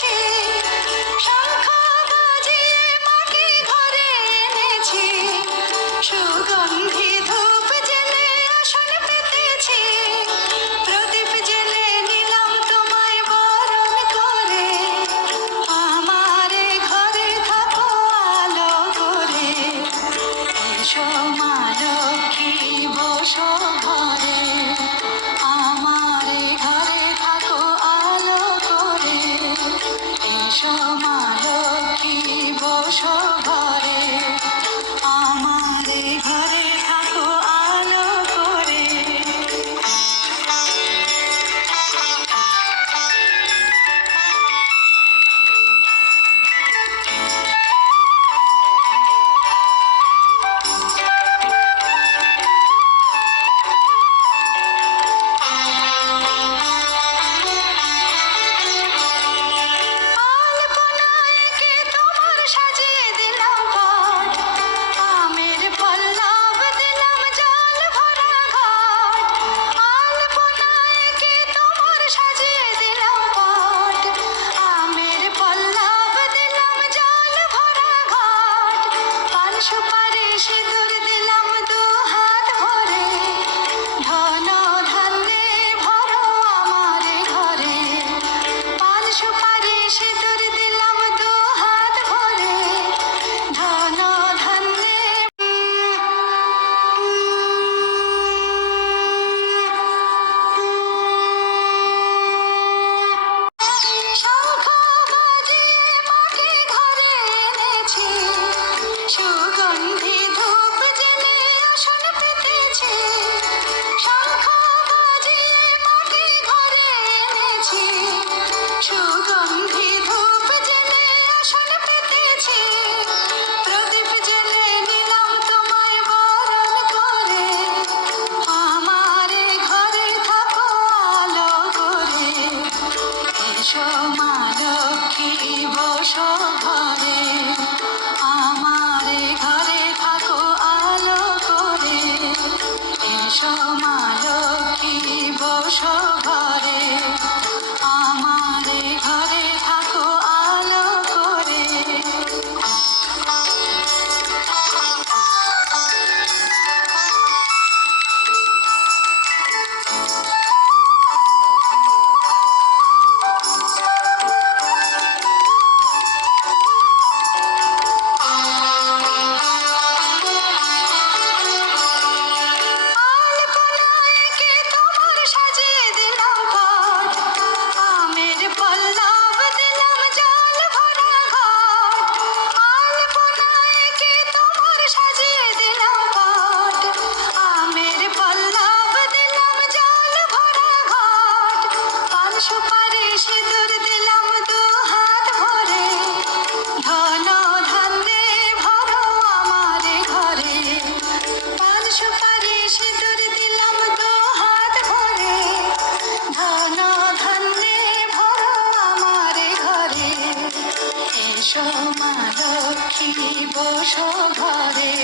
পেতেছি, শঙ্খ বাজিয়ে মাকে ঘরে এনেছি, সুগন্ধি ধূপ জেলে আসন পেতেছি, প্রদীপ জেলে নিলাম তোমায় বরণ করে, আমারে ঘরে থাকো আলো করে, এসো মা লক্ষ্মী বসো ঘরে, আমারে ঘরে থাকো আলো করে, এসো মা লক্ষ্মী বসো ঘরে, আমারে ঘরে থাকো আলো করে। আলপনায় কে তোমার সাজিয়ে দিলাম ঘট, আমের পল্লব দিলাম জল ভরা ঘট, আলপনায় কে তোমার সাজিয়ে দিলাম ঘট, আমের পল্লব দিলাম জল ভরা ঘট, পান সুপারি সিঁদুর দিলাম দু হাত ভরে, ধন ধান্যে ভরো আমারে ঘরে, পান সুপারি সিঁদুর দিলাম দু হাত ভরে, ধন ধান্যে। শঙ্খ বাজিয়ে মাকে ঘরে এনেছি, সুগন্ধি ধূপ জেলে আসন পেতেছি, শঙ্খ বাজিয়ে মাকে ঘরে এনেছি, সুগন্ধি ধূপ জেলে আসন পেতেছি, প্রদীপ জেলে নিলাম তোমায় বরণ করে, আমারে ঘরে থাকো আলো করে, এসো মা লক্ষ্মী বসো ঘরে, আমারে ঘরে থাকো আলো করে, এসো মা লক্ষ্মী বসো ঘরে, আমারে ঘরে থাকো আলো করে। আলপনায় কে তোমার সাজিয়ে দিলাম ঘট, আমের পল্লব দিলাম জল ভরা ঘট, আলপনায় কে তোমার সাজিয়ে দিলাম ঘট, আমের পল্লব দিলাম জল ভরা ঘট, পান সুপারি সিঁদুর দিলাম দু হাত ভরে, ধন ধান্যে ভরো আমারে ঘরে, পান সুপারি সিঁদুর দিলাম দু হাত ভরে, ধন ধান্যে ভরো আমারে ঘরে, এসো মা লক্ষ্মী বসো ঘরে।